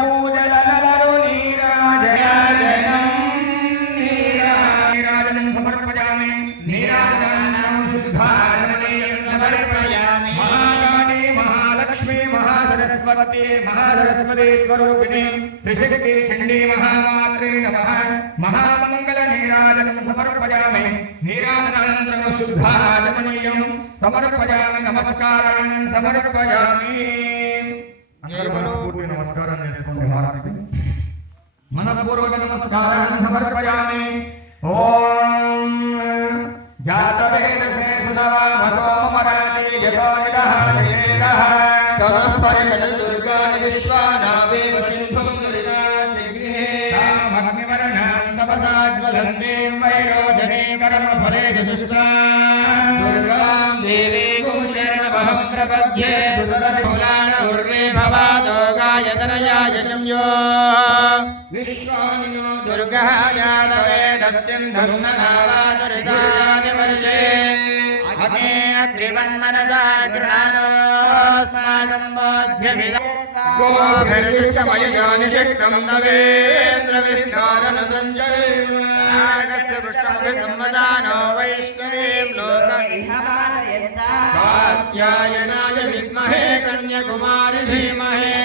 కుంభారతులతో నీరాజనం. నీరాజనం సమర్పయామి. నీరాజనం సమర్పయామి. మహాకాళీ మహాలక్ష్మి మహాసరస్వతి మహాసరస్వతి స్వరూపిణి త్రిశక్తి చండీ మహామాత్రే నమః. మహామంగళ నీరాజనం సమర్పయామి. నీరాజనానంతరం సమర్పయామి. నమస్కారాన్ సమర్పయామి. అందరూ పూర్తి నమస్కారం చేసుకోండి హారతికి మనపూర్వక నమస్కారాన్ని సమర్పయామి ఓం జాతవేదసే సుధవామసోమరణి యథోనిదః దేవేదః దుర్గాని విశ్వానావేవ శిల్పం భగ్నివర్ణాం తపసాజ్వలంతీం వైరోజనే కర్మఫలే చతుష్టా దుర్గాం దేవీం శరణమహం ప్రపద్యే దుర్గరమూలాన ఉర్వే భవాదో तनयाय शम्यो दुर्गः यादवेदस्यन्धन्ननावादुरितादिवर्जे अग्ने त्रिवन्मनसा गृणानोऽस्माकं बोध्यमिदम् गोभिर्दिष्टमयुजोनिषिक्तं नवेन्द्रविष्णोरनुसञ्जयस्य पृष्ठमपि संवदानो वैष्णवीं लोकैः। कात्यायनाय विद्महे कन्याकुमारि धीमहे।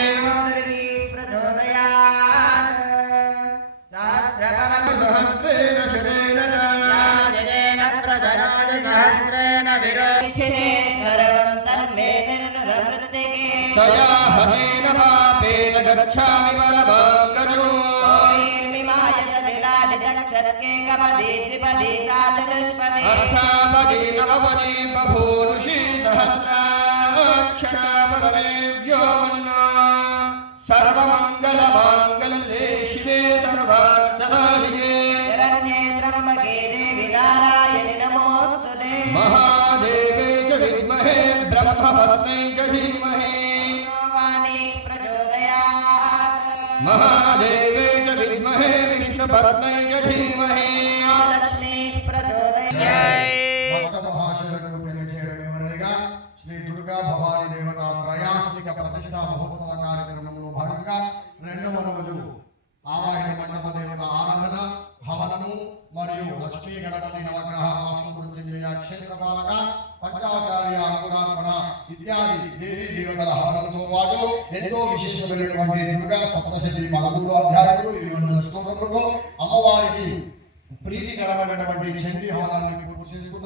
యాజయేన ప్రధనాయ సహస్రేణ విరోధినే తయా హతేన పాపేన గచ్ఛామి వరవాంగజో అష్టాపదే నవపదే బభూరుషి సహస్రాక్షరా బ్రహ్మపత్నే చ ధీమహి మహాదేవే చ విద్మహే విష్ణుపత్నే చ ధీమహి లక్ష్మీ ప్రచోదయ భక్త మహాశయులకు తెలియచేయడమేమనగా శ్రీ దుర్గా భవానీ దేవత త్రయాత్మిక ప్రతిష్టా మహోత్సవ కార్యక్రమంలో భాగంగా రెండవ రోజు ఆవాహిత మండప దేవత ఆరాధన హవనము మరియు లక్ష్మీ గణపతి నవగ్రహ వాస్తు మృత్యుంజయ క్షేత్రపాలక పంచాచార్య ఇత్యాది దేవి దేవతల హారంతో పాటు ఎంతో విశేషమైనటువంటి దుర్గా సప్తశతి పదమూడు అధ్యాయులు ఎనిమిది వందల శ్లోకములతో అమ్మవారికి ప్రీతికరమైనటువంటి చండీ హారాన్ని పూర్తి చేసుకున్నారు